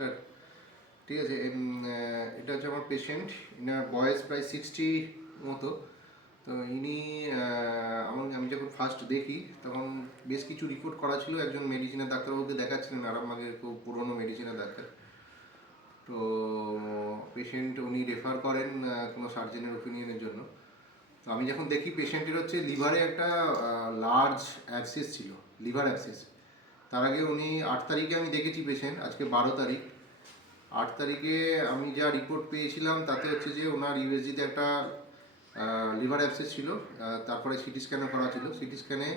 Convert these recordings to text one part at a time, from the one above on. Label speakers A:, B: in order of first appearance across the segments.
A: Sir, ঠিক আছে এটা হচ্ছে আমার পেশেন্ট এনার বয়স প্রায় সিক্সটি মতো। তো ইনি আমার, আমি যখন ফার্স্ট দেখি, তখন বেশ কিছু রিপোর্ট করা ছিল, একজন মেডিসিনের ডাক্তারবাবুকে দেখাচ্ছিলেন আরামবাগের খুব পুরনো মেডিসিনের ডাক্তার। তো পেশেন্ট উনি রেফার করেন কোনো সার্জেনের ওপিনিয়নের জন্য। তো আমি যখন দেখি পেশেন্টের হচ্ছে লিভারে একটা লার্জ অ্যাক্সেস ছিল লিভার অ্যাক্সেস তার আগে উনি আট তারিখে আমি দেখেছি পেশেন্ট আজকে বারো তারিখ। আট তারিখে আমি যা রিপোর্ট পেয়েছিলাম, তাতে হচ্ছে যে ওনার ইউএসজিতে একটা লিভার অ্যাপসেস ছিল তারপরে সিটি স্ক্যানও করা ছিল। সিটি স্ক্যানে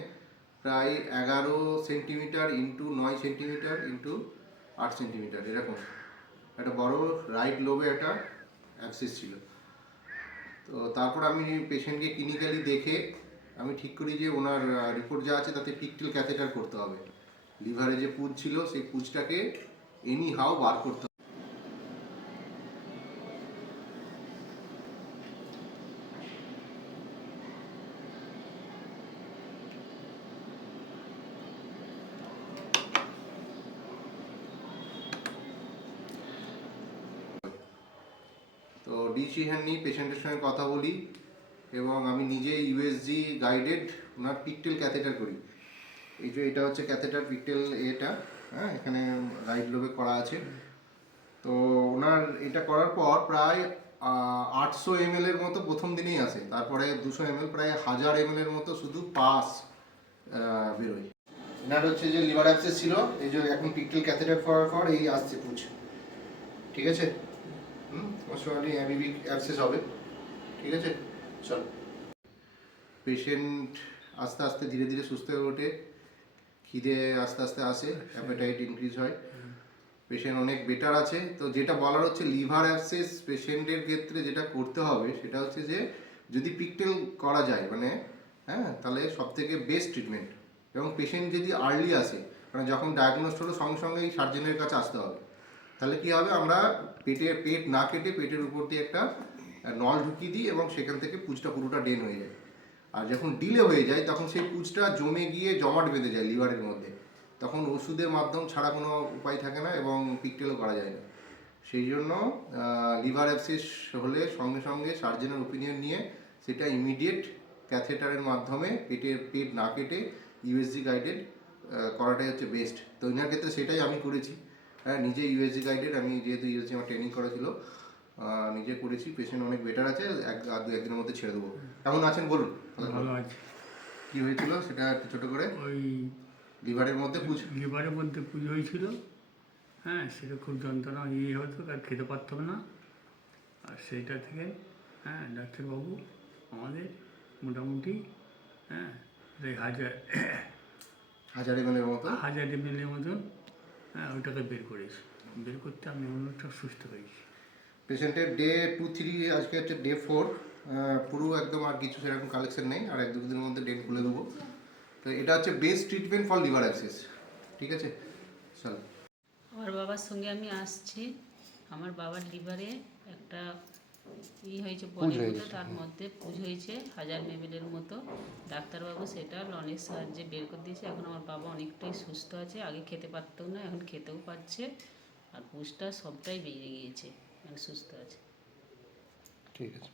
A: প্রায় এগারো সেন্টিমিটার ইন্টু নয় সেন্টিমিটার ইন্টু আট সেন্টিমিটার, এরকম। একটা বড় রাইট লোবে একটা অ্যাপসেস ছিল। তো তারপর আমি পেশেন্টকে ক্লিনিক্যালি দেখে, আমি ঠিক করি যে ওনার রিপোর্ট যা আছে তাতে পিকটিল ক্যাথেটার করতে হবে। লিভারে যে পুজ ছিল, সেই পুজটাকে এনি হাও বার করতে তো ডিসিশন নিই পেশেন্টের সঙ্গে কথা বলি এবং আমি নিজে ইউএসজি গাইডেড ওনার পিকটেল ক্যাথেটার করি। এই যে এটা হচ্ছে ক্যাথেটার পিকটেল এটা হ্যাঁ এখানে রাইট লোবে করা আছে। তো ওনার এটা করার পর প্রায় আটশো এম এর মতো প্রথম দিনেই আসে। তারপরে দুশো এম প্রায় হাজার এম এর মতো শুধু পাস বেরোয়। এনার হচ্ছে যে লিভার অ্যাপসেস ছিল, এই যে এখন পিকটেল ক্যাথেটার করার পর এই আসছে পুছ ঠিক আছে? হুম মোটামুটি অ্যাপসেস হবে। ঠিক আছে? চল। পেশেন্ট আস্তে আস্তে ধীরে ধীরে সুস্থ হয়ে ওঠে। খিদে আস্তে আস্তে আসে অ্যাপেটাইট ইনক্রিজ হয়। পেশেন্ট অনেক বেটার আছে। তো যেটা বলার হচ্ছে লিভার অ্যাপসেস পেশেন্টের ক্ষেত্রে যেটা করতে হবে সেটা হচ্ছে যে যদি পিকটেল করা যায় মানে হ্যাঁ তাহলে সব থেকে বেস্ট ট্রিটমেন্ট এবং পেশেন্ট যদি আর্লি আসে মানে যখন ডায়াগনোস্ট হলো সঙ্গে সঙ্গেই সার্জেনের কাছে আসতে হবে। তাহলে কি হবে আমরা পেটে পেট না কেটে পেটের উপর দিয়ে একটা নল ঢুকিয়ে দিই এবং সেখান থেকে পুজটা পুরোটা ড্রেন হয়ে যায়। আর যখন ডিলে হয়ে যায়, তখন সেই পুজটা জমে গিয়ে জমাট বেঁধে যায় লিভারের মধ্যে। তখন ওষুধের মাধ্যম ছাড়া কোনো উপায় থাকে না এবং পিকটেলও করা যায় না। সেই জন্য লিভার অ্যাপসিস হলে সঙ্গে সঙ্গে সার্জেনের ওপিনিয়ন নিয়ে সেটা ইমিডিয়েট ক্যাথেটারের মাধ্যমে পেটের পেট না কেটে ইউএসজি গাইডেড করাটাই হচ্ছে বেস্ট তো এনার ক্ষেত্রে সেটাই আমি করেছি। হ্যাঁ নিজে ইউএসজি গাইডেড আমি যেহেতু ইউএসজি আমার ট্রেনিং করা ছিল নিজে করেছি পেশেন্ট অনেক বেটার আছে এক আর দু একদিনের মধ্যে ছেড়ে দেবো। কেমন আছেন বলুন?
B: ভালো আছে।
A: কি হয়েছিল সেটা একটু ছোট করে?
B: ওই
A: লিভারের মধ্যে পুজ
B: লিভারের মধ্যে পুজো হয়েছিল। হ্যাঁ সেটা খুব যন্ত্রণা ইয়ে হতো আর খেতে পারতাম না। আর সেইটা থেকে হ্যাঁ ডাক্তারবাবু আমাদের মোটামুটি হ্যাঁ এই হাজার
A: হাজার এমএলের মতো?
B: হাজার এমএলের মতন হ্যাঁ ওইটাকে বের করেছি। বের করতে আমি অনেকটা সুস্থ হয়েছি।
A: পেশেন্টের ডে টু থ্রি আজকে হচ্ছে ডে ফোর পুরো একদম আর কিছু সেরকম কালেকশন নেই আর এক দু দিনের মধ্যে ডেট খুলে দেবো। তো এটা হচ্ছে best treatment for liver abscess ঠিক আছে? চল।
C: আমার বাবার সঙ্গে আমি আসছি আমার বাবার লিভারে একটা ই হয়েছে বলের তার মধ্যে পুজ হয়েছে হাজার মেমেলের মতো। ডাক্তারবাবু সেটা লনের সাহায্যে বের করে দিয়েছে এখন আমার বাবা অনেকটাই সুস্থ আছে আগে খেতে পারতো না এখন খেতেও পাচ্ছে আর পুজটা সবটাই বেরিয়ে গিয়েছে। এখন সুস্থ আছে।
A: ঠিক আছে।